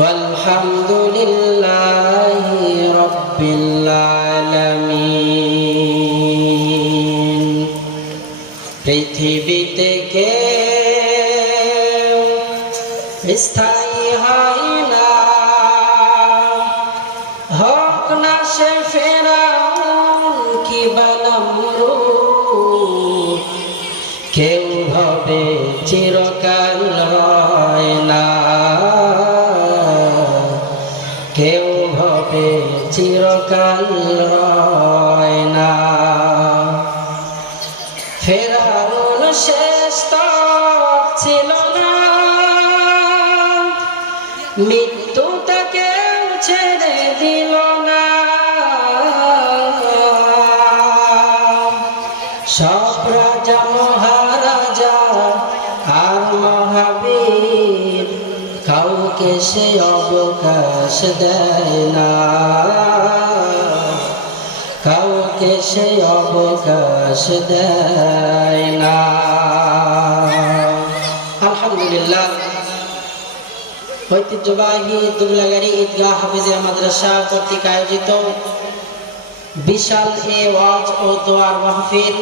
ওয়ালহামদুলিল্লাহি রাব্বিল আলামিন। পৃথিবীতে কেউ স্থায়ী হয় না, হোক না সে ফেরাউন কিংবা নমরুদ, কেউ হবে চিরকাল রয় না, কেউ হবে চিরকাল রয় না। ফেরাউন শেষ তক ছিল না, মৃত্যু তাকে ছেড়ে দিল না। সব রাজা মহারাজা আর মহাবীর, কাউকে সে অবকাশ দেয় না, কাউকে সে অবকাশ দেয় না। আলহামদুলিল্লাহ, ঐতিহ্যবাহী দুবলাগাড়ি ঈদগাহ হাফিজিয়া মাদ্রাসা কর্তৃক আয়োজিত বিশাল এ ওয়াজ ও দোয়ার মাহফিল